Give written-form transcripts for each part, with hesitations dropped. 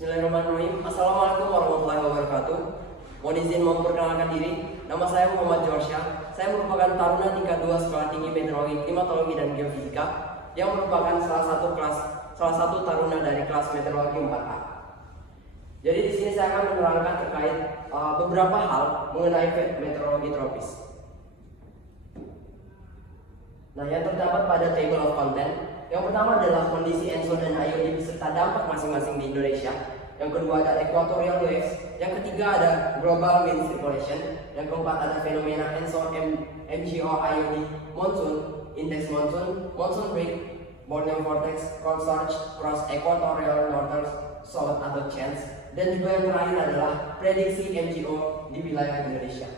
Bismillahirrahmanirrahim. Assalamualaikum warahmatullahi wabarakatuh. Mohon izin memperkenalkan diri. Nama saya Muhammad Jorsya. Saya merupakan taruna tingkat 2 Sekolah Tinggi Meteorologi, Klimatologi dan Geofisika yang merupakan salah satu taruna dari kelas Meteorologi 4A. Jadi di sini saya akan menerangkan terkait beberapa hal mengenai meteorologi tropis. Nah, yang terdapat pada table of content, yang pertama adalah kondisi ENSO dan IOD beserta dampak masing-masing di Indonesia. Yang kedua ada equatorial waves. Yang ketiga ada global wind circulation. Yang keempat ada fenomena ENSO, MGO, IOD, monsoon, index monsoon, monsoon break, Borneo vortex, cold surge, cross equatorial northern south atau chance. Dan juga yang terakhir adalah prediksi MGO di wilayah Indonesia.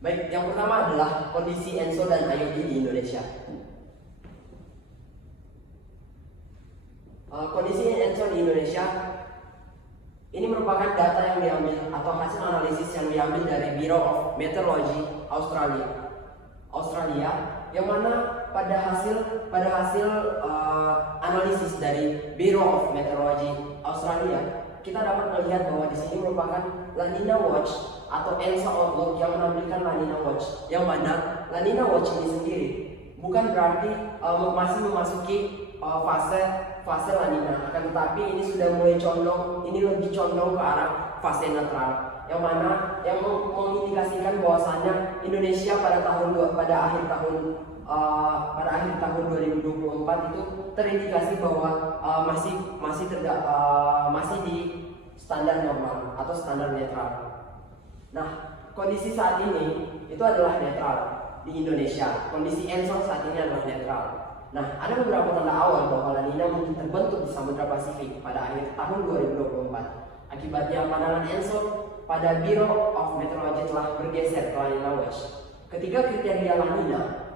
Baik, yang pertama adalah kondisi ENSO dan IOD di Indonesia. Kondisi ENSO di Indonesia ini merupakan data yang diambil atau hasil analisis yang diambil dari Bureau of Meteorology Australia, yang mana pada hasil analisis dari Bureau of Meteorology Australia, kita dapat melihat bahwa di sini merupakan La Nina Watch atau ENSO Outlook yang menampilkan La Nina Watch, yang mana La Nina Watch ini sendiri bukan berarti masih memasuki fase La Nina, akan tetapi ini sudah mulai lebih condong ke arah fase netral, yang mana yang mengindikasikan bahwasannya Indonesia pada akhir tahun 2024 itu terindikasi bahwa masih di standar normal atau standar netral. Nah, kondisi saat ini itu adalah netral di Indonesia. Kondisi ENSO saat ini adalah netral. Nah, ada beberapa tanda awal bahwa La Nina mungkin terbentuk di Samudra Pasifik pada akhir tahun 2024. Akibatnya pandangan ENSO pada Bureau of Meteorology telah bergeser ke La Nina Watch. Ketika kriteria La Nina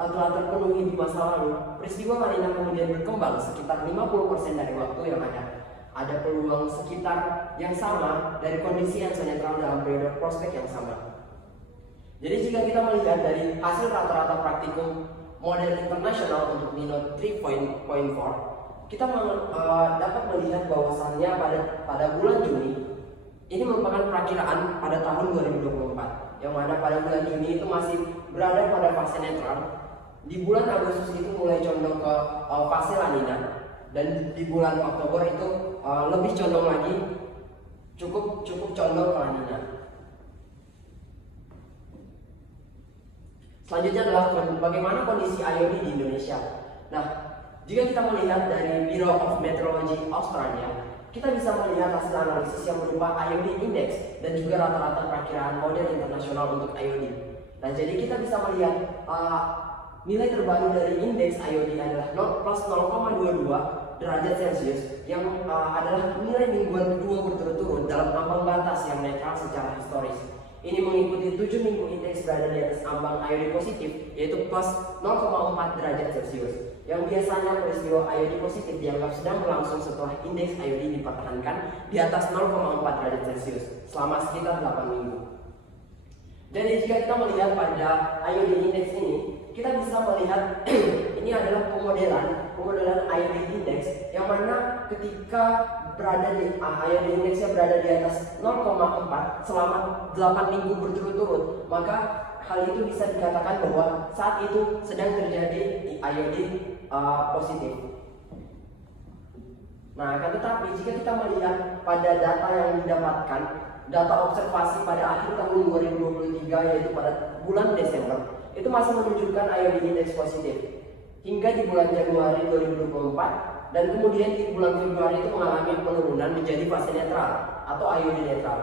telah terpenuhi di masa lalu, peristiwa La Nina kemudian berkembang sekitar 50% dari waktu yang ada. Ada peluang sekitar yang sama dari kondisi ENSO netral dalam periode prospek yang sama. Jadi jika kita melihat dari hasil rata-rata praktikum model internasional untuk Nino 3.4, kita dapat melihat bahwasannya pada bulan Juni ini merupakan perakiraan pada tahun 2024, yang mana pada bulan Juni itu masih berada pada fase netral. Di bulan Agustus itu mulai condong ke fase La Nina, dan di bulan Oktober itu lebih condong lagi, cukup condong ke La Nina. Selanjutnya adalah bagaimana kondisi IOD di Indonesia. Nah, jika kita melihat dari Bureau of Meteorology Australia, kita bisa melihat hasil analisis yang berupa IOD index dan juga rata-rata perakiraan model internasional untuk IOD. Nah, jadi kita bisa melihat nilai terbaru dari indeks IOD adalah plus 0,22 derajat Celcius, yang adalah nilai mingguan kedua berturut-turut dalam ambang batas yang netral secara historis. Ini mengikuti 7 minggu indeks berada di atas ambang IOD positif, yaitu plus 0,4 derajat Celcius. Yang biasanya peristiwa IOD positif dianggap sedang berlangsung setelah indeks IOD dipertahankan di atas 0,4 derajat Celcius selama sekitar 8 minggu. Jadi jika kita melihat pada IOD index ini, kita bisa melihat ini adalah pemodelan IOD index, yang mana ketika IOD indexnya berada di atas 0,4 selama 8 minggu berturut-turut, maka hal itu bisa dikatakan bahwa saat itu sedang terjadi IOD positif. Nah, akan tetapi jika kita melihat pada data yang didapatkan, data observasi pada akhir tahun 2023, yaitu pada bulan Desember, itu masih menunjukkan IOD index positif hingga di bulan Januari 2024, dan kemudian di bulan Februari itu mengalami penurunan menjadi fase netral atau IOD netral.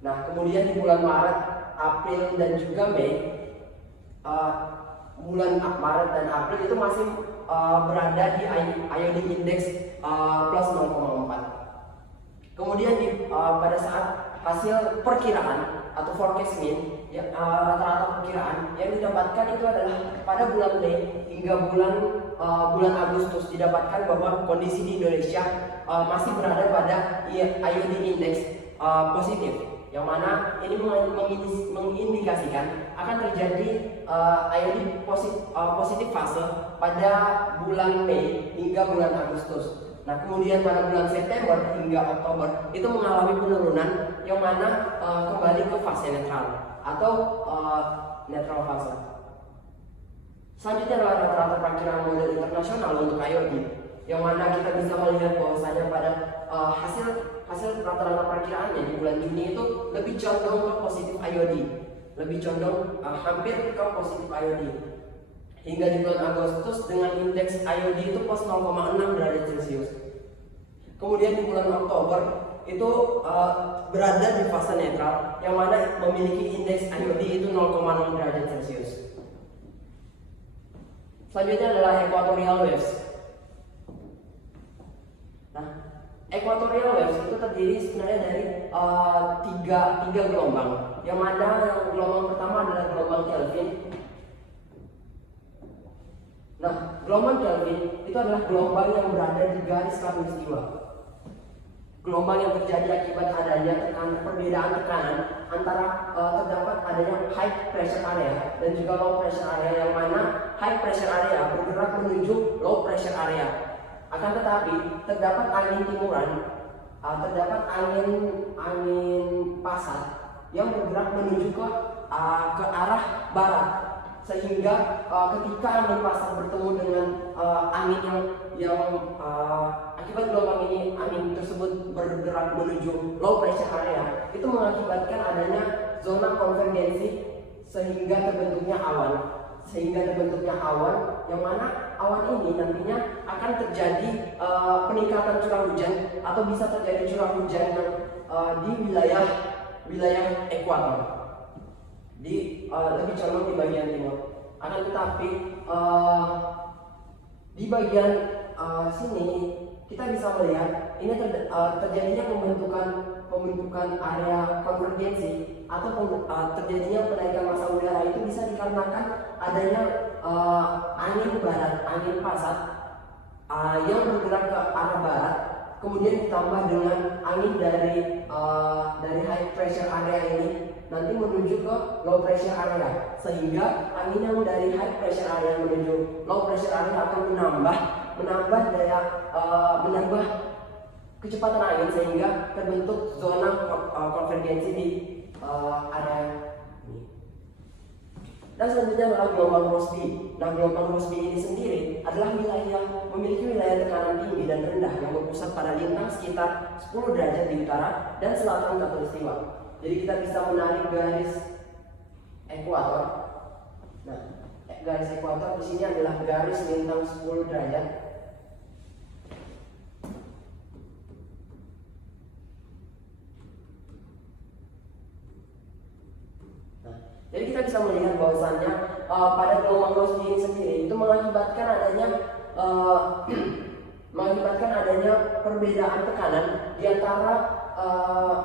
Nah, kemudian di bulan Maret, April dan juga Mei, bulan Maret dan April itu masih berada di IOD index plus 0,4. Kemudian pada saat hasil perkiraan atau forecast mean, rata-rata perkiraan yang didapatkan itu adalah pada bulan Mei hingga bulan Agustus, didapatkan bahwa kondisi di Indonesia masih berada pada IOD index positif, yang mana ini mengindikasikan akan terjadi positif fase pada bulan Mei hingga bulan Agustus. Nah, kemudian pada bulan September hingga Oktober itu mengalami penurunan yang mana kembali ke fase netral atau netral fase. Selanjutnya adalah rata-rata perkiraan model internasional untuk IOD, yang mana kita bisa melihat bahwasanya pada hasil rata-rata perkiraannya di bulan Juni itu lebih condong ke positif IOD, lebih condong hampir ke positif IOD. Hingga di bulan Agustus dengan indeks IOD itu plus 0,6 derajat Celcius. Kemudian di bulan Oktober itu berada di fase netral, yang mana memiliki indeks IOD itu 0,0 derajat Celcius. Selanjutnya adalah equatorial waves. Nah, equatorial waves itu terdiri sebenarnya dari tiga gelombang. Yang mana yang gelombang pertama adalah gelombang Kelvin. Nah, gelombang Kelvin itu adalah gelombang yang berada di garis khatulistiwa. Gelombang yang terjadi akibat adanya perbedaan tekanan antara terdapat adanya high pressure area dan juga low pressure area, yang mana high pressure area bergerak menuju low pressure area. Akan tetapi terdapat angin timuran, terdapat angin pasat yang bergerak menuju ke arah barat, sehingga ketika angin pasat bertemu dengan angin yang akibat gelombang ini, angin tersebut bergerak menuju low pressure area, itu mengakibatkan adanya zona konvergensi sehingga terbentuknya awan. Yang mana awan ini nantinya akan terjadi peningkatan curah hujan, atau bisa terjadi curah hujan yang di wilayah ekuator, lebih condong di bagian timur. Akan tetapi di bagian sini kita bisa melihat ini terjadinya pembentukan area konvergensi atau terjadinya penaikan massa udara itu bisa dikarenakan adanya angin pasat yang bergerak ke arah barat, kemudian ditambah dengan angin dari high pressure area ini nanti menuju ke low pressure area, sehingga angin yang dari high pressure area menuju low pressure area akan menambah kecepatan angin, sehingga terbentuk zona konvergensi di area ini. Dan selanjutnya adalah gelombang Rossby. Nah, gelombang Rossby ini sendiri adalah memiliki wilayah tekanan tinggi dan rendah yang berpusat pada lintang sekitar 10 derajat di utara dan selatan khatulistiwa. Jadi kita bisa menarik garis ekuator. Nah, garis ekuator di sini adalah garis lintang 10 derajat. Jadi kita bisa melihat bahwasannya pada gelombang Rossby ini sendiri itu mengakibatkan adanya perbedaan tekanan di antara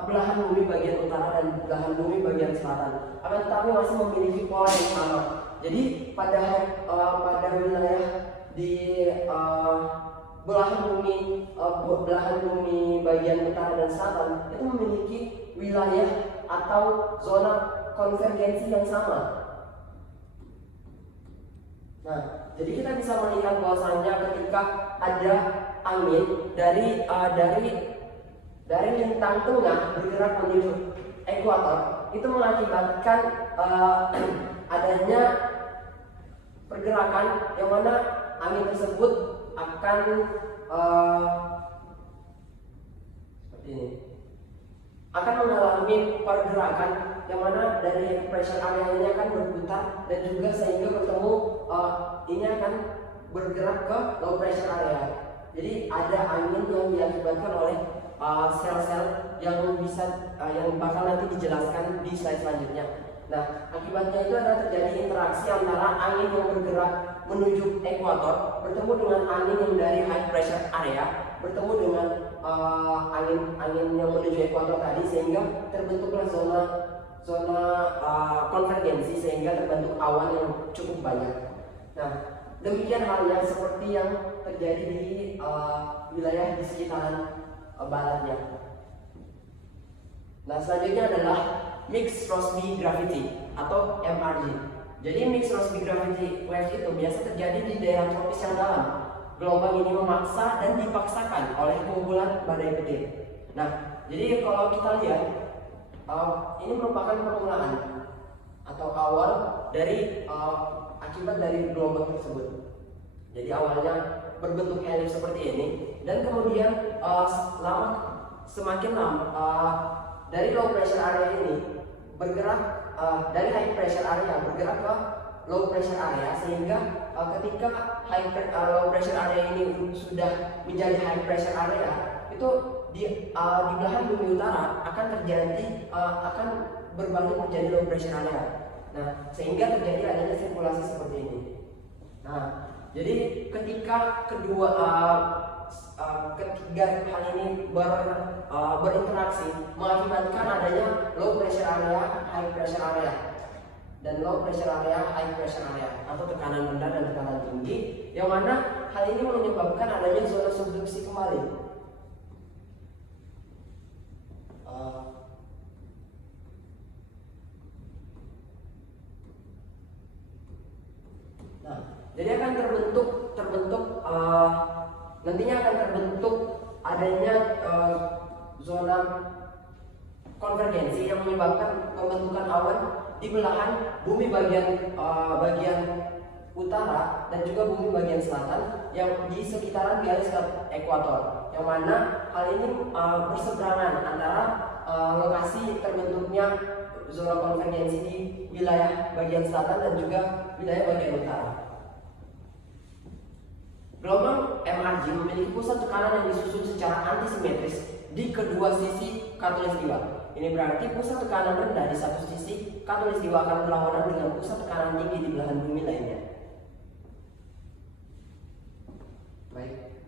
belahan bumi bagian utara dan belahan bumi bagian selatan. Akan tetapi masih memiliki pola yang sama. Jadi pada wilayah di belahan bumi bagian utara dan selatan itu memiliki wilayah atau zona konvergensi yang sama. Nah, jadi kita bisa melihat bahwasannya ketika ada angin dari lintang tengah bergerak menuju ekuator, itu mengakibatkan adanya pergerakan yang mana angin tersebut akan seperti ini, akan mengalami pergerakan yang mana dari pressure area ini akan berputar dan juga sehingga bertemu ini akan bergerak ke low pressure area. Jadi ada angin yang diakibatkan oleh sel-sel yang bakal nanti dijelaskan di slide selanjutnya. Nah, akibatnya itu ada terjadi interaksi antara angin yang bergerak menuju ekuator bertemu dengan angin yang dari high pressure area bertemu dengan angin yang menuju ekuator tadi, sehingga terbentuklah zona konvergensi, sehingga terbentuk awan yang cukup banyak. Nah, demikian halnya seperti yang terjadi di wilayah di sekitaran baratnya. Nah, selanjutnya adalah Mixed Rossby Gravity atau MRG. Jadi mixed Rossby gravity wave itu biasa terjadi di daerah tropis yang dalam. Gelombang ini memaksa dan dipaksakan oleh kumpulan badai petir. Nah, jadi kalau kita lihat, ini merupakan permulaan atau awal dari akibat dari gelombang tersebut. Jadi awalnya berbentuk elips seperti ini, dan kemudian semakin lama dari low pressure area ini bergerak dari high pressure area bergerak ke low pressure area, sehingga ketika low pressure area ini sudah menjadi high pressure area, itu di belahan bumi utara akan terjadi akan berbalik menjadi low pressure area. Nah, sehingga terjadi adanya sirkulasi seperti ini. Nah, jadi ketika ketiga hal ini berinteraksi mengakibatkan adanya low pressure area, high pressure area, dan low pressure area, high pressure area, atau tekanan rendah dan tekanan tinggi, yang mana hal ini menyebabkan adanya zona subduksi kembali. Nah, jadi akan nantinya akan terbentuk adanya zona konvergensi yang menyebabkan pembentukan awan di belahan bumi bagian utara dan juga bumi bagian selatan yang di sekitaran garis ekuator, yang mana hal ini berseberangan antara lokasi terbentuknya zona konvergensi di wilayah bagian selatan dan juga wilayah bagian utara. Gelombang MRG memiliki pusat tekanan yang disusun secara antisimetris di kedua sisi khatulistiwa. Ini berarti pusat tekanan rendah di satu sisi khatulistiwa akan berlawanan dengan pusat tekanan tinggi di belahan bumi lainnya. Baik.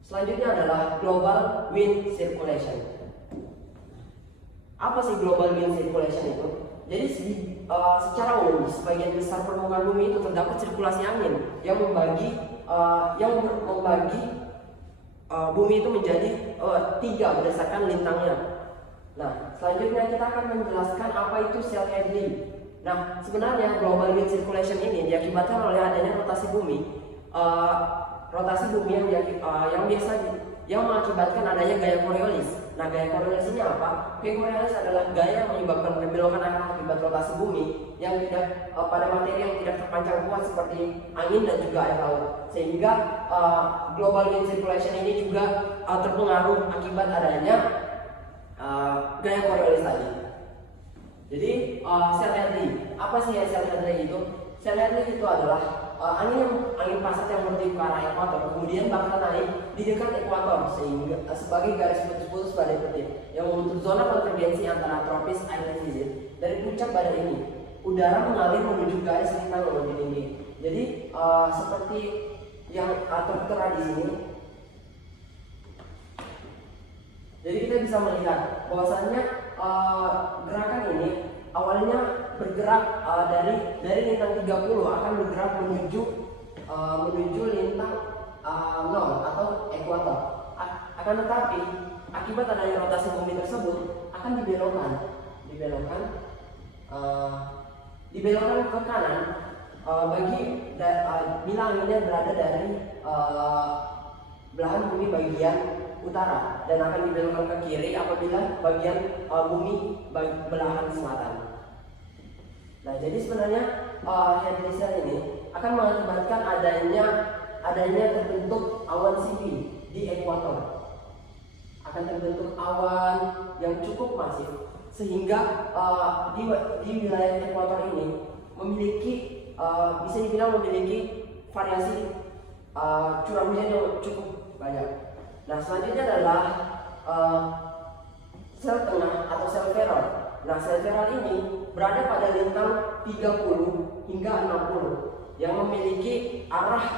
Selanjutnya adalah global wind circulation. Apa sih global wind circulation itu? Jadi secara umum di sebagian besar permukaan bumi itu terdapat sirkulasi angin yang membagi bumi itu menjadi tiga berdasarkan lintangnya. Nah, selanjutnya kita akan menjelaskan apa itu Self-Hadley. Nah, sebenarnya global wind circulation ini diakibatkan oleh adanya rotasi bumi, yang mengakibatkan adanya gaya Coriolis. Nah, gaya Coriolis ini apa? Gaya Coriolis adalah gaya yang menyebabkan perbelokan arah akibat rotasi bumi yang tidak pada materi yang tidak terpancar kuat seperti angin dan juga air laut. Sehingga global wind circulation ini juga terpengaruh akibat adanya gaya Coriolis tadi. Jadi Self-Hadley, apa sih Self-Hadley itu? Self-Hadley itu adalah angin pasat yang menuju ke arah ekuator, kemudian bakal naik di dekat ekuator sehingga sebagai garis putus-putus badai petir yang membentuk zona konvergensi antara tropis island season. Dari puncak badai ini, udara mengalir menuju garis lintang yang lebih tinggi. Jadi seperti yang tertera di sini. Jadi kita bisa melihat bahwasannya gerakan ini awalnya bergerak dari lintang 30 akan bergerak menuju lintang 0 atau ekuator. Akan tetapi akibat adanya rotasi bumi tersebut akan dibelokkan ke kanan bila anginnya berada dari belahan bumi bagian utara, dan akan dibelokkan ke kiri apabila bagian bumi belahan selatan. Nah, jadi sebenarnya Hadley cell ini akan mengakibatkan adanya terbentuk awan CV di ekuator. Akan terbentuk awan yang cukup masif sehingga di wilayah ekuator ini bisa dibilang memiliki variasi curah hujan yang cukup banyak. Nah, selanjutnya adalah sel tengah atau sel feral. Nah, sel feral ini berada pada lintang 30 hingga 60 yang memiliki arah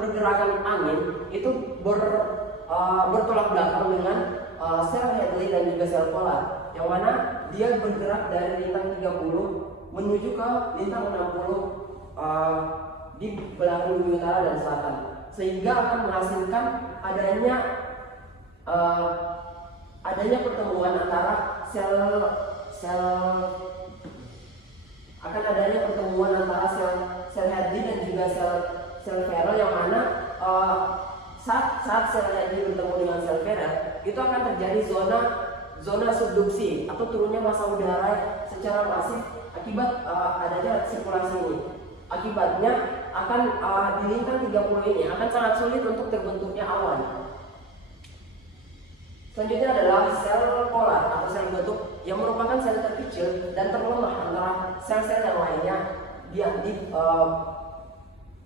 pergerakan angin itu bertolak belakang dengan sel Hadley dan juga sel polar, yang mana dia bergerak dari lintang 30 menuju ke lintang 60 di belahan bumi utara dan selatan, sehingga akan menghasilkan adanya pertemuan antara sel akan adanya pertemuan antara sel Hadley dan juga sel Ferrel, yang mana saat sel Hadley bertemu dengan sel Ferrel itu akan terjadi zona subduksi atau turunnya massa udara secara masif akibat adanya sirkulasi ini. Akibatnya akan di lintang 30 ini akan sangat sulit untuk terbentuknya awan. Selanjutnya adalah sel polar atau sel bentuk yang merupakan sel terkecil dan terlemah antara sel-sel yang lainnya di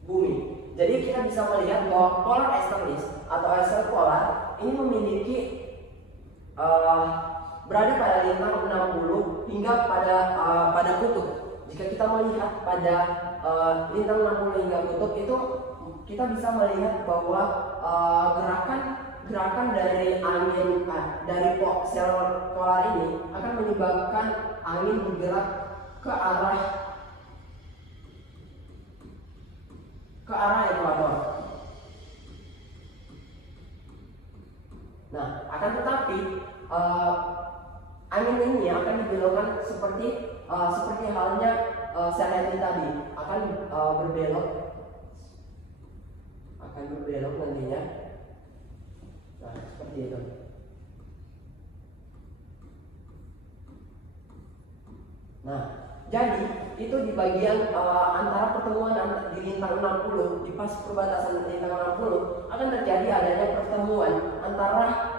bumi. Jadi kita bisa melihat bahwa polar externis atau sel polar ini memiliki berada pada lintang 60 hingga pada kutub. Jika kita melihat pada lintang 60 hingga kutub itu, kita bisa melihat bahwa gerakan dari angin dari sel polar ini akan menyebabkan angin bergerak ke arah ekuator. Nah, akan tetapi angin ini akan dibelokkan seperti halnya sel Hadley tadi, akan berbelok nantinya. Nah, seperti itu. Nah, jadi itu di bagian antara pertemuan di lintang 60, di pas perbatasan lintang 60 akan terjadi adanya pertemuan antara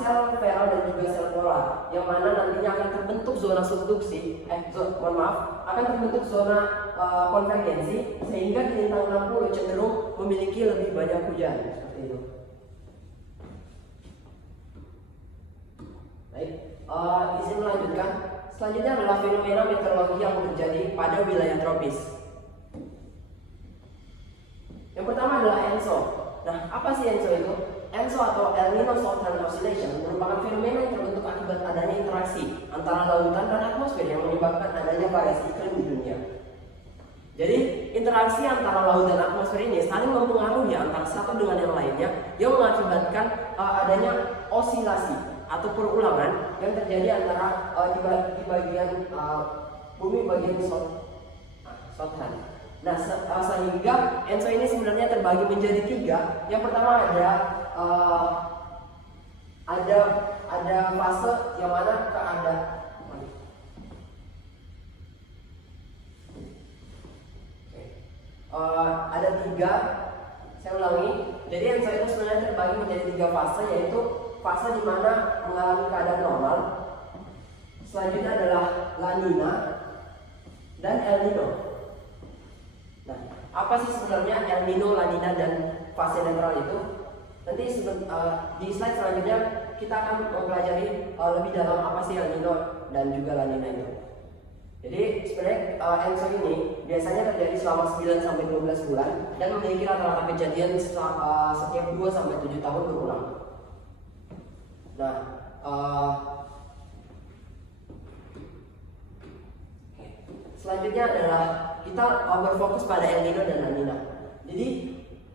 sel Ferrel dan juga sel polar, yang mana nantinya akan terbentuk zona subduksi, akan terbentuk zona konvergensi, sehingga di lintang 60 cenderung memiliki lebih banyak hujan, seperti itu. Baik, izin melanjutkan. Selanjutnya adalah fenomena meteorologi yang terjadi pada wilayah tropis. Yang pertama adalah ENSO. Nah, apa sih ENSO itu? ENSO atau El Nino Southern Oscillation merupakan fenomena yang terbentuk akibat adanya interaksi antara lautan dan atmosfer yang menyebabkan adanya variasi iklim di dunia. Jadi, interaksi antara laut dan atmosfer ini saling mempengaruhi antara satu dengan yang lainnya, yang mengakibatkan adanya osilasi atau perulangan yang terjadi antara di bagian bumi bagian Southern. Nah, sehingga ENSO ini sebenarnya terbagi menjadi 3. Yang pertama ada fase yang mana ada 3. Saya ulangi. Jadi ENSO itu sebenarnya terbagi menjadi 3 fase, yaitu fase di mana mengalami keadaan normal. Selanjutnya adalah La Nina dan El Nino. Nah, apa sih sebenarnya El Nino, La Nina, dan fase netral itu? Nanti di slide selanjutnya kita akan mempelajari lebih dalam apa sih El Nino dan juga La Nina itu. Jadi sebenarnya ENSO ini biasanya terjadi selama 9-12 bulan dan memiliki rata-rata kejadian setiap 2-7 tahun berulang. Nah, selanjutnya adalah kita berfokus pada El Nino dan La Nina. Jadi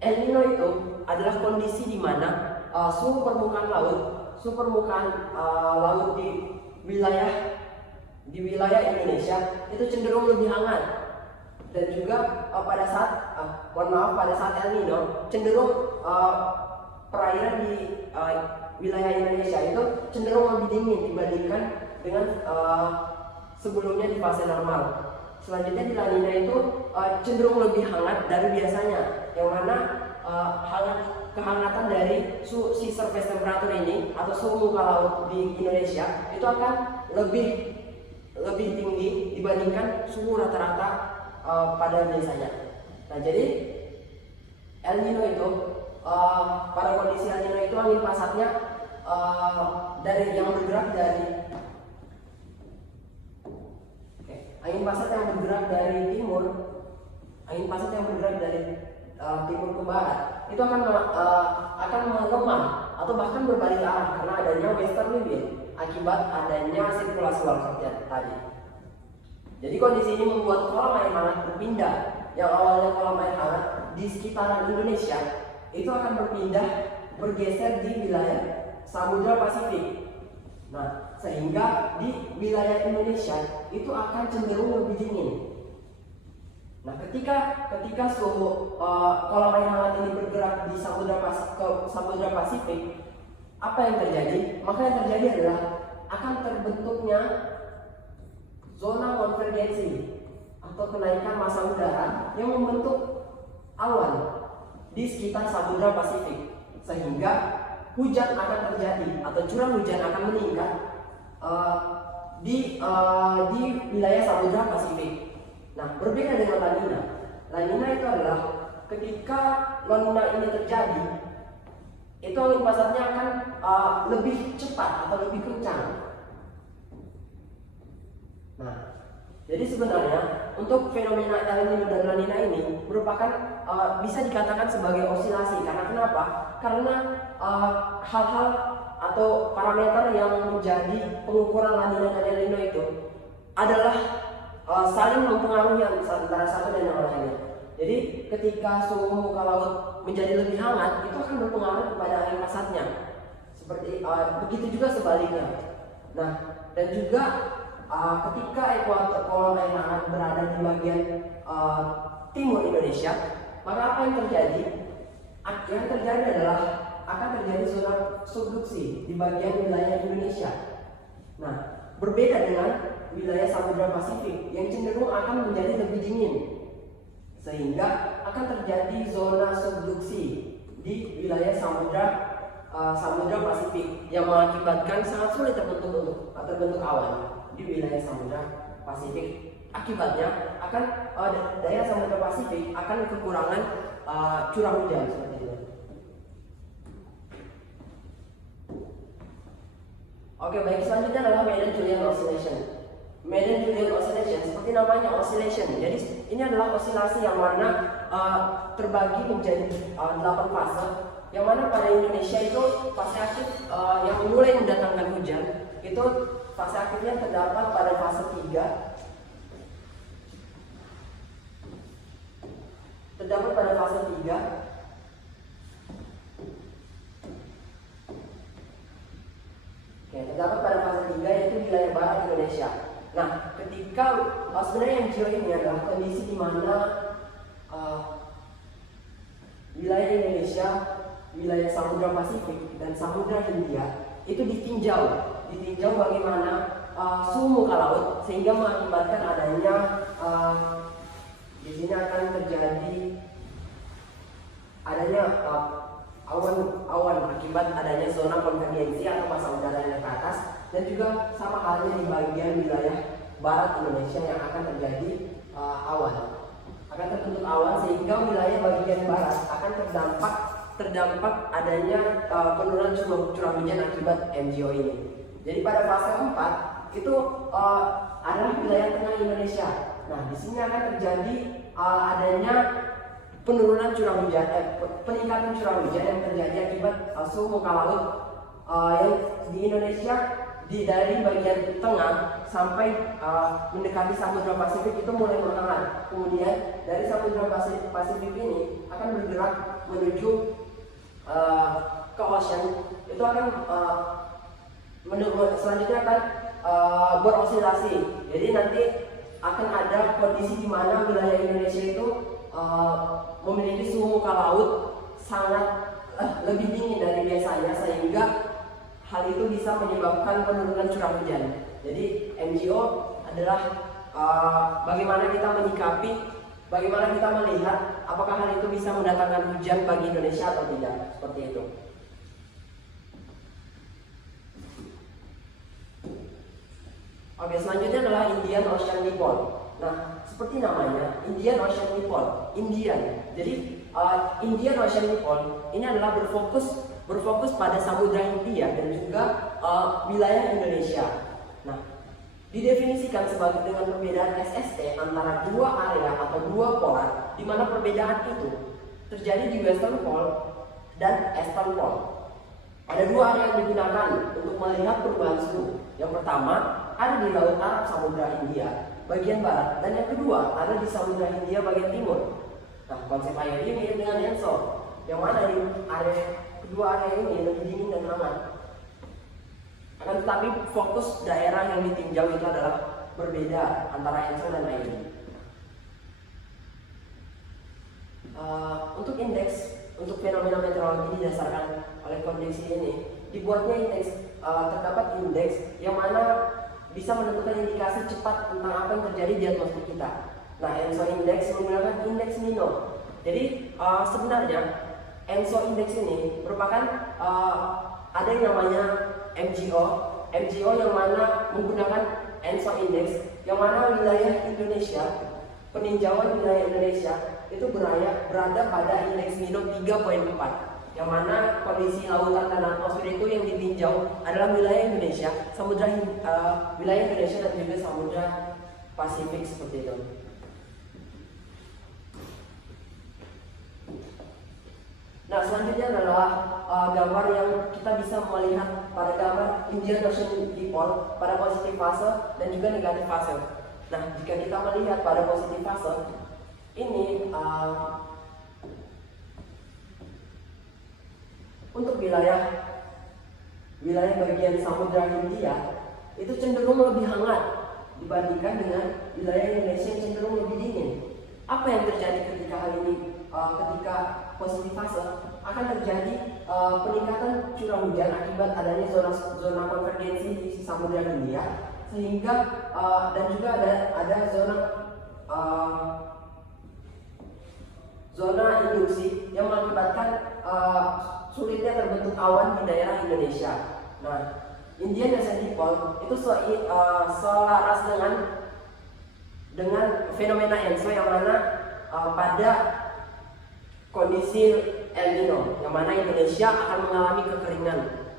El Nino itu adalah kondisi di mana suhu permukaan laut di wilayah Indonesia itu cenderung lebih hangat, dan juga pada saat El Nino cenderung perairan di wilayah Indonesia itu cenderung lebih dingin dibandingkan dengan sebelumnya di fase normal. Selanjutnya di La Nina itu cenderung lebih hangat dari biasanya, yang mana kehangatan dari si surface temperature ini atau suhu muka laut di Indonesia itu akan lebih tinggi dibandingkan suhu rata-rata pada biasanya. Nah, jadi El Nino itu pada kondisi El Nino itu angin pasatnya angin pasat yang bergerak dari timur ke barat itu akan melemah atau bahkan berbalik arah karena adanya westerly wind akibat adanya sirkulasi walker tadi. Jadi kondisi ini membuat kolam air hangat berpindah. Yang awalnya kolam air hangat di sekitaran Indonesia itu akan bergeser di wilayah Samudra Pasifik. Nah, sehingga di wilayah Indonesia itu akan cenderung lebih dingin Nah, ketika suhu kolam air hangat ini bergerak di Samudra Pasifik, apa yang terjadi? Maka yang terjadi adalah akan terbentuknya zona konvergensi atau kenaikan massa udara yang membentuk awan di sekitar Samudra Pasifik, sehingga hujan akan terjadi atau curah hujan akan meningkat di wilayah Samudra Pasifik. Nah, berbeda dengan La Nina. La Nina itu adalah ketika La Nina ini terjadi, itu angin pasatnya akan lebih cepat atau lebih kencang. Nah, jadi sebenarnya untuk fenomena El Nino dan La Nina ini merupakan bisa dikatakan sebagai osilasi. Karena kenapa? Karena hal-hal atau parameter yang menjadi pengukuran La Nina dan El Nino itu adalah saling mempengaruhi antara satu dan yang lainnya. Jadi ketika suhu muka laut menjadi lebih hangat, itu akan berpengaruh kepada angin pasatnya. Seperti begitu juga sebaliknya. Nah, dan juga ketika ekuator kolam air hangat berada di bagian timur Indonesia, maka apa yang terjadi? Yang terjadi adalah akan terjadi zona subduksi di bagian wilayah Indonesia. Nah, berbeda dengan wilayah Samudra Pasifik yang cenderung akan menjadi lebih dingin, sehingga akan terjadi zona subduksi di wilayah Samudra Pasifik yang mengakibatkan sangat sulit terbentuk awan di wilayah Samudra Pasifik. Akibatnya akan daerah Samudra Pasifik akan kekurangan curah hujan seperti itu. Oke, baik, selanjutnya adalah Madden-Julian Oscillation. Madden-Julian Oscillation seperti namanya oscillation. Jadi ini adalah osilasi yang mana terbagi menjadi 8 fase. Yang mana pada Indonesia itu fase aktif yang mulai mendatangkan hujan itu fase aktifnya terdapat pada fase 3. Terdapat pada fase 3. Terdapat pada fase 3 yaitu wilayah barat Indonesia. Nah, ketika sebenarnya yang MJO ini adalah kondisi di mana wilayah Indonesia, wilayah Samudra Pasifik dan Samudra Hindia itu ditinjau bagaimana suhu muka laut sehingga mengakibatkan adanya di sini akan terjadi adanya awan akibat adanya zona konvergensi atau massa udara yang ke atas, dan juga sama halnya di bagian wilayah barat Indonesia yang akan terjadi akan terbentuk awan sehingga wilayah bagian barat akan terdampak adanya penurunan curah hujan akibat MJO ini. Jadi pada fase 4 itu adalah wilayah tengah Indonesia. Nah, di sini akan terjadi adanya penurunan curah hujan, peningkatan curah hujan yang terjadi akibat suhu muka laut yang di Indonesia dari bagian tengah sampai mendekati Samudra Pasifik itu mulai menghangat. Kemudian dari Samudra Pasifik ini akan bergerak menuju ke ocean. Itu akan selanjutnya akan berosilasi. Jadi nanti akan ada kondisi di mana wilayah Indonesia itu memiliki suhu muka laut sangat lebih dingin dari biasanya, sehingga hal itu bisa menyebabkan penurunan curah hujan. Jadi MJO adalah bagaimana kita menyikapi, bagaimana kita melihat apakah hal itu bisa mendatangkan hujan bagi Indonesia atau tidak, seperti itu. Oke, selanjutnya adalah Indian Ocean Dipole. Nah, seperti namanya, Indian Ocean Dipole, Indian. Jadi Indian Ocean Dipole ini adalah berfokus pada Samudra Hindia dan juga wilayah Indonesia. Nah, didefinisikan sebagai dengan perbedaan SST antara dua area atau dua polar, di mana perbedaan itu terjadi di Western Pole dan Eastern Pole. Ada dua area yang digunakan untuk melihat perubahan suhu. Yang pertama ada di Laut Arab Samudra Hindia bagian barat, dan yang kedua ada di Samudra Hindia bagian timur. Nah, konsep air ini mirip dengan ENSO, yang mana di kedua area ini lebih dingin dan hangat. Akan tetapi fokus daerah yang ditinjau itu adalah berbeda antara ENSO dan air. Untuk indeks untuk fenomena meteorologi didasarkan oleh kondisi ini, dibuatnya indeks, terdapat indeks yang mana bisa menentukan indikasi cepat tentang apa yang terjadi di atmosfer kita. Nah, ENSO index menggunakan indeks MINO. Jadi sebenarnya ENSO index ini merupakan ada yang namanya MGO yang mana menggunakan ENSO index, yang mana wilayah Indonesia, peninjauan wilayah Indonesia itu berada pada indeks MINO 3.4, yang mana kondisi lautan dan atmosfer itu yang ditinjau adalah wilayah Indonesia, wilayah Indonesia dan juga Samudra Pasifik seperti itu. Nah, selanjutnya adalah gambar yang kita bisa melihat pada gambar Indian Ocean Dipole pada positif fase dan juga negatif fase. Nah, jika kita melihat pada positif fase ini, untuk wilayah bagian Samudra Hindia itu cenderung lebih hangat dibandingkan dengan wilayah Indonesia yang cenderung lebih dingin. Apa yang terjadi ketika hal ini? Ketika positif fase akan terjadi peningkatan curah hujan akibat adanya zona konvergensi di Samudra Hindia, sehingga dan juga ada zona induksi yang mengakibatkan sulitnya terbentuk awan di daerah Indonesia. Nah, Indian Ocean Dipole itu selaras dengan fenomena ENSO yang mana pada kondisi El Nino, yang mana Indonesia akan mengalami kekeringan.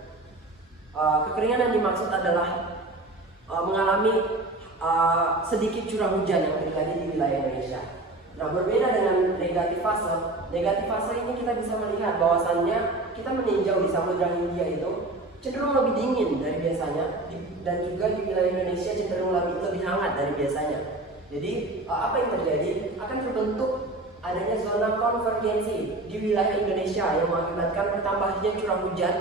Kekeringan yang dimaksud adalah mengalami sedikit curah hujan yang terjadi di wilayah Indonesia. Nah, berbeda dengan negatif fase ini kita bisa melihat bahwasannya kita meninjau di Samudra Hindia itu cenderung lebih dingin dari biasanya, dan juga di wilayah Indonesia cenderung lebih hangat dari biasanya. Jadi apa yang terjadi? Akan terbentuk adanya zona konvergensi di wilayah Indonesia yang mengakibatkan bertambahnya curah hujan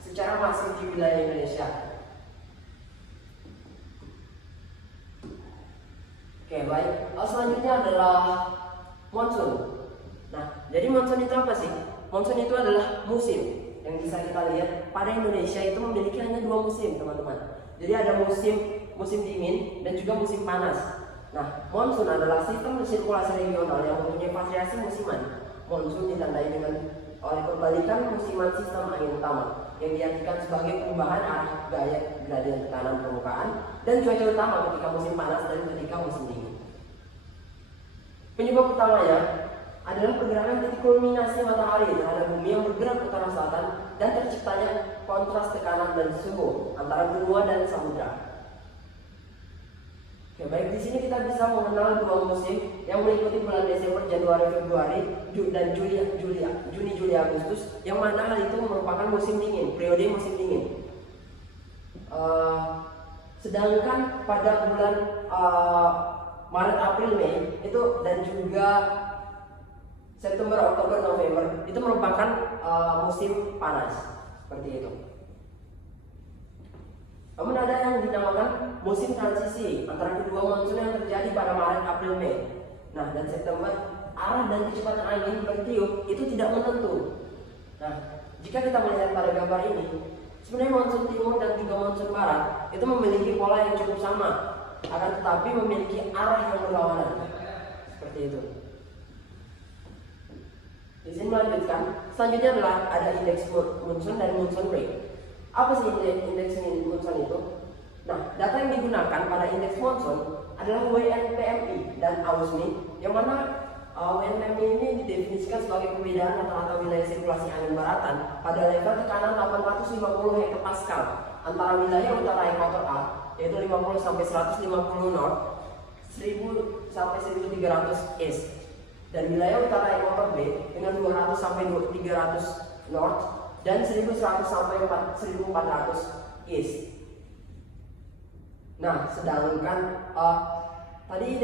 secara masif di wilayah Indonesia. Oke, baik. Selanjutnya adalah monsun. Nah, jadi monsun itu apa sih? Monsun itu adalah musim yang bisa kita lihat pada Indonesia itu memiliki hanya 2 musim, teman-teman. Jadi ada musim dingin dan juga musim panas. Nah, monsun adalah sistem sirkulasi regional yang mempunyai variasi musiman. Monsun ditandai oleh perbalikan musiman sistem angin utama yang diartikan sebagai perubahan arah gaya gradien tekanan permukaan dan cuaca utama ketika musim panas dan ketika musim dingin. Penyebab utamanya adalah pergerakan titik kulminasi matahari terhadap bumi yang bergerak utara selatan dan terciptanya kontras tekanan dan suhu antara benua dan samudra. Oke, baik, di sini kita bisa mengenal 2 musim yang meliputi bulan Desember, Januari, Februari, dan Juni, Juli, Agustus, yang mana hal itu merupakan musim dingin, periode musim dingin. Sedangkan pada bulan Maret, April, Mei itu dan juga September, Oktober, November itu merupakan musim panas seperti itu. Namun ada yang dinamakan musim transisi antara kedua monsun yang terjadi pada Maret, April, Mei. Nah, dan September, arah dan kecepatan angin bertiup itu tidak menentu. Nah, jika kita melihat pada gambar ini, sebenarnya monsun timur dan juga monsun barat itu memiliki pola yang cukup sama, akan tetapi memiliki arah yang berlawanan. Seperti itu. Di sini melanjutkan. Selanjutnya adalah ada indeks monsun dan monsun rate. Apa sih indeks monsun itu? Nah, data yang digunakan pada indeks monsun adalah WNPMI dan AUSMI, yang mana WNPMI ini didefinisikan sebagai perbedaan rata-rata wilayah sirkulasi angin baratan pada level tekanan 850 hektopascal antara wilayah utara ekuator A, yaitu 50 sampai 150 north, 1000 sampai 1300 east, dan wilayah utara ekuator B dengan 200 sampai 300 north dan 1100 sampai 1400 east. Nah, sedangkan tadi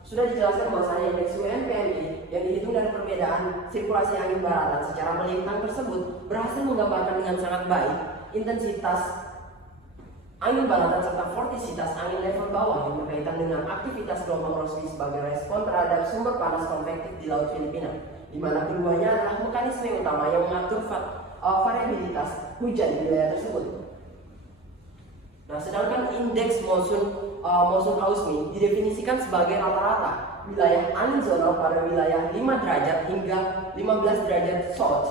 sudah dijelaskan bahwasanya indeks WNPMI yang dihitung dari perbedaan sirkulasi angin baratan secara melintang tersebut berhasil menggambarkan dengan sangat baik intensitas angin baratan serta vortisitas angin level bawah yang berkaitan dengan aktivitas gelombang Rossby sebagai respon terhadap sumber panas konvektif di Laut Filipina, di mana keduanya adalah mekanisme utama yang mengatur variabilitas hujan di wilayah tersebut. Nah, sedangkan indeks monsun AUSMI didefinisikan sebagai rata-rata wilayah angin zonal pada wilayah 5 derajat hingga 15 derajat south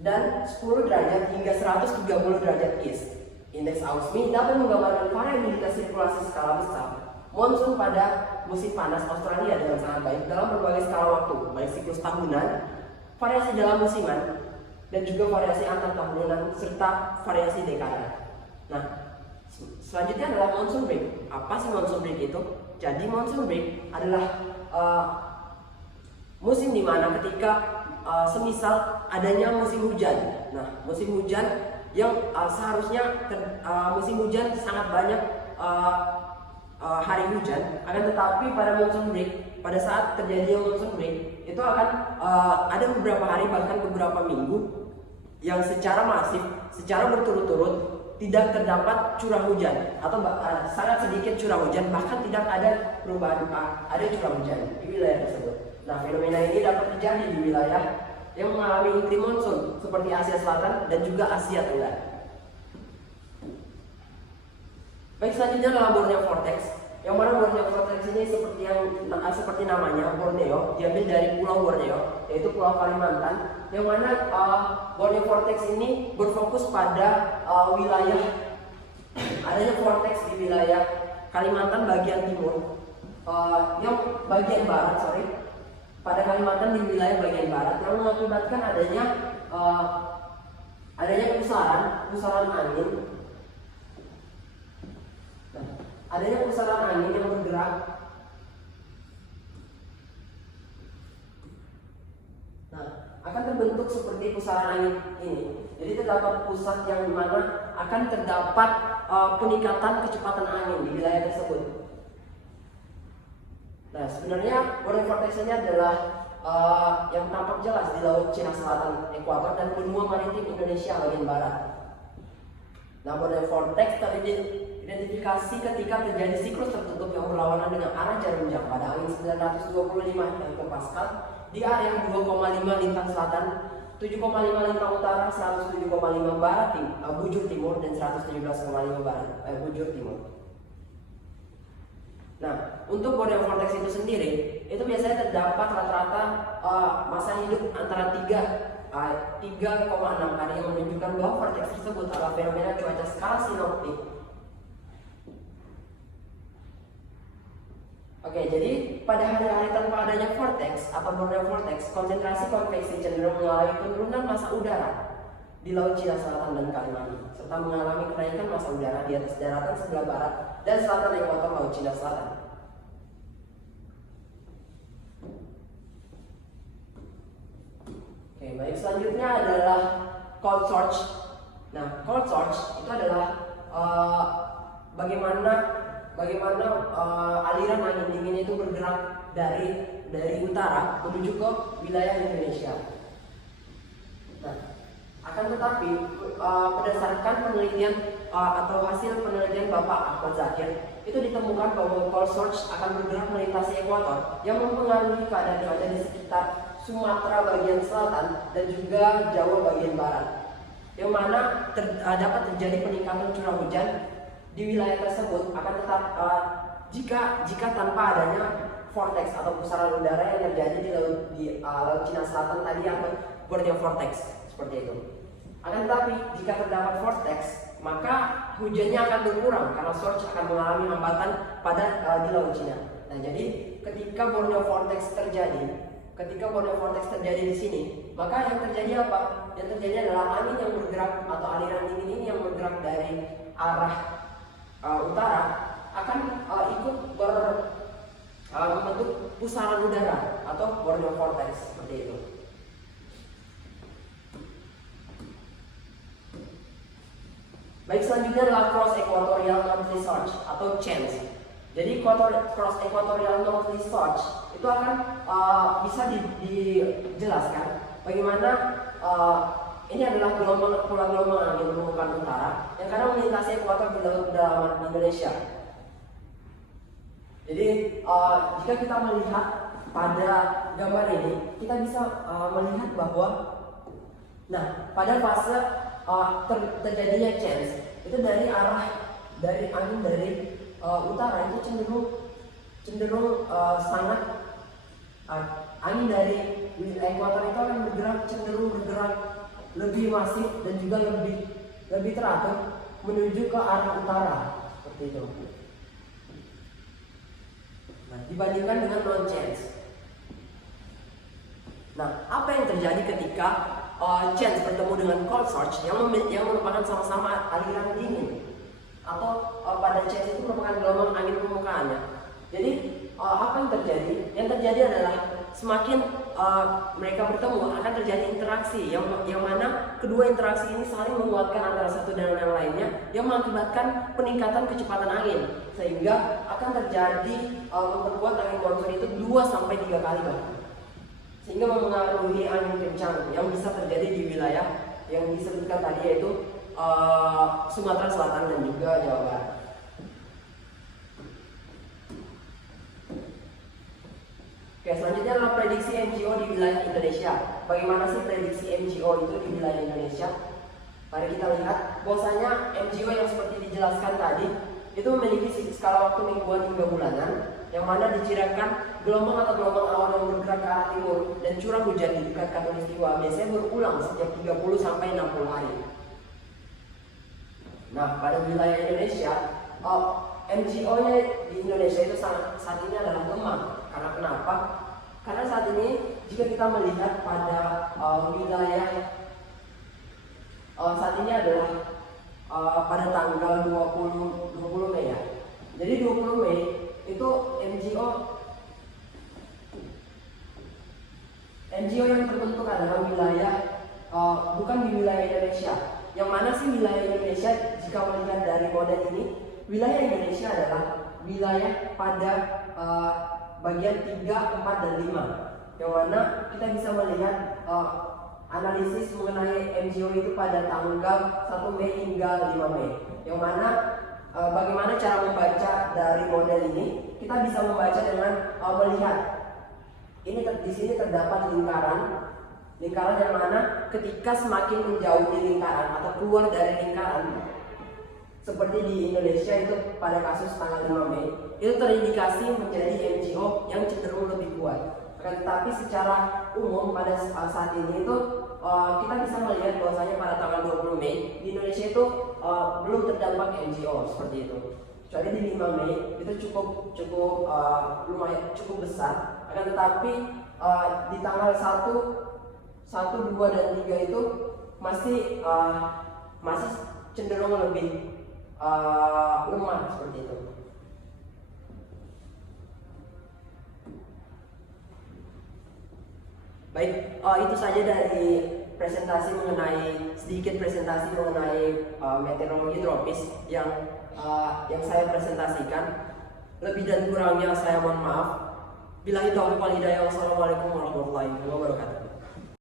dan 10 derajat hingga 130 derajat east. Indeks AUSMI dapat menggambarkan variabilitas sirkulasi skala besar monsun pada musim panas Australia dengan sangat baik dalam berbagai skala waktu, baik siklus tahunan, variasi dalam musiman, dan juga variasi antar tahunan serta variasi dekada. Nah, selanjutnya adalah monsoon break. Apa sih monsoon break itu? Jadi monsoon break adalah musim dimana ketika semisal adanya musim hujan. Nah, musim hujan yang seharusnya musim hujan sangat banyak hari hujan, akan tetapi pada monsoon break, pada saat terjadi monsoon break itu akan ada beberapa hari bahkan beberapa minggu yang secara masif, secara berturut-turut tidak terdapat curah hujan atau sangat sedikit curah hujan, bahkan tidak ada perubahan ada curah hujan di wilayah tersebut. Nah, fenomena ini dapat terjadi di wilayah yang mengalami iklim monsun seperti Asia Selatan dan juga Asia Tenggara. Baik, selanjutnya adalah Borneo Vortex, yang mana Borneo Vortex ini seperti namanya Borneo, diambil dari Pulau Borneo, yaitu Pulau Kalimantan, yang mana Borneo Vortex ini berfokus pada wilayah adanya vortex di wilayah Kalimantan bagian timur, yang bagian barat, pada Kalimantan di wilayah bagian barat, yang mengakibatkan adanya pusaran angin. Nah, adanya pusaran angin yang bergerak. Nah, akan terbentuk seperti pusaran angin ini. Jadi terdapat pusat yang dimana akan terdapat peningkatan kecepatan angin di wilayah tersebut. Nah, sebenarnya Borneo Vortex ini adalah yang tampak jelas di Laut Cina Selatan ekuator dan benua maritim Indonesia bagian barat. Nah, Borneo Vortex teridentifikasi ketika terjadi siklus tertutup yang berlawanan dengan arah jarum jam pada angin 925 hektopaskal di area 2,5 lintang selatan, 7,5 lintang utara, 107,5 barat bujur timur, dan 117,5 barat bujur timur. Nah, untuk Borneo Vortex itu sendiri, itu biasanya terdapat rata-rata masa hidup antara 3,6 hari, yang menunjukkan bahwa vortex tersebut adalah fenomena cuaca skala sinoptik. Oke, jadi pada hari-hari tanpa adanya vortex atau Borneo Vortex, konsentrasi konveksi cenderung mengalami penurunan massa udara di Laut Cina Selatan dan Kalimantan, serta mengalami kenaikan massa udara di atas daratan sebelah barat dan selatan ekuator Laut Cina Selatan. Oke, baik, selanjutnya adalah cold surge. Nah, cold surge itu adalah bagaimana aliran angin dingin itu bergerak dari utara menuju ke wilayah Indonesia. Nah, akan tetapi berdasarkan penelitian atau hasil penelitian Bapak Ahmad Zakir, itu ditemukan bahwa cold surge akan bergerak melintasi ekuator yang mempengaruhi keadaan cuaca di sekitar Sumatera bagian selatan dan juga Jawa bagian barat, yang mana dapat terjadi peningkatan curah hujan di wilayah tersebut, akan tetap jika tanpa adanya vortex atau pusaran udara yang terjadi di Laut Cina Selatan tadi atau Borneo Vortex seperti itu. Akan tetapi jika terdapat vortex, maka hujannya akan berkurang karena surge akan mengalami hambatan di Laut Cina. Nah, jadi ketika Borneo Vortex terjadi di sini, maka yang terjadi apa? Yang terjadi adalah angin yang bergerak atau aliran dingin ini yang bergerak dari arah utara akan ikut membentuk pusaran udara atau Borneo Vortex seperti itu. Baik, selanjutnya adalah cross equatorial northerly surge atau CENS. Jadi cross equatorial northerly surge itu akan bisa dijelaskan bagaimana ini adalah pola gelombang angin permukaan utara yang kadang melintasi ekuator di laut pedalaman Indonesia. Jadi jika kita melihat pada gambar ini, kita bisa melihat bahwa, nah, pada fase terjadinya change itu dari angin dari utara itu cenderung sangat angin dari ekuator itu akan cenderung bergerak lebih masif dan juga lebih teratur menuju ke arah utara seperti itu. Nah, dibandingkan dengan non change. Nah, apa yang terjadi ketika change bertemu dengan cold surge yang merupakan sama-sama aliran dingin, atau pada change itu merupakan gelombang angin permukaannya. Jadi apa yang terjadi? Yang terjadi adalah semakin mereka bertemu akan terjadi interaksi yang mana kedua interaksi ini saling menguatkan antara satu dan yang lainnya, yang mengakibatkan peningkatan kecepatan angin, sehingga akan terjadi memperkuat angin monsun itu 2-3 kali bahkan, sehingga mempengaruhi angin kencang yang bisa terjadi di wilayah yang disebutkan tadi, yaitu Sumatera Selatan dan juga Jawa Barat. Oke, selanjutnya adalah prediksi MJO di wilayah Indonesia. Bagaimana sih prediksi MJO itu di wilayah Indonesia? Mari kita lihat bahwasanya MJO yang seperti dijelaskan tadi itu memiliki skala waktu mingguan hingga bulanan, yang mana dikirakan gelombang atau gelombang awan yang bergerak ke arah timur dan curah hujan di dekat khatulistiwa biasanya berulang setiap 30-60 hari. Nah, pada wilayah Indonesia, MJO-nya di Indonesia itu saat ini adalah lemah. Karena kenapa? Karena saat ini jika kita melihat pada wilayah saat ini adalah pada tanggal 20 Mei ya. Jadi 20 Mei itu MJO yang terbentuk adalah wilayah bukan di wilayah Indonesia. Yang mana sih wilayah Indonesia? Jika melihat dari model ini, wilayah Indonesia adalah wilayah pada bagian 3, 4, dan 5, yang mana kita bisa melihat analisis mengenai MJO itu pada tanggal 1 Mei hingga 5 Mei, yang mana bagaimana cara membaca dari model ini? Kita bisa membaca dengan melihat ini di sini terdapat lingkaran yang mana ketika semakin menjauh di lingkaran atau keluar dari lingkaran, seperti di Indonesia itu pada kasus tanggal 5 Mei, itu terindikasi menjadi MJO yang cenderung lebih kuat. Tetapi secara umum pada saat ini itu kita bisa melihat bahwasanya pada tanggal 20 Mei di Indonesia itu belum terdampak MJO seperti itu. Kecuali di 5 Mei itu cukup lumayan cukup besar. Akan tetapi di tanggal 1, 2, dan 3 itu masih cenderung lebih lemah seperti itu. Baik, itu saja dari sedikit presentasi mengenai meteorologi tropis yang saya presentasikan. Lebih dan kurangnya saya mohon maaf. Billahi taufiq wal hidayah. Wassalamualaikum warahmatullahi wabarakatuh.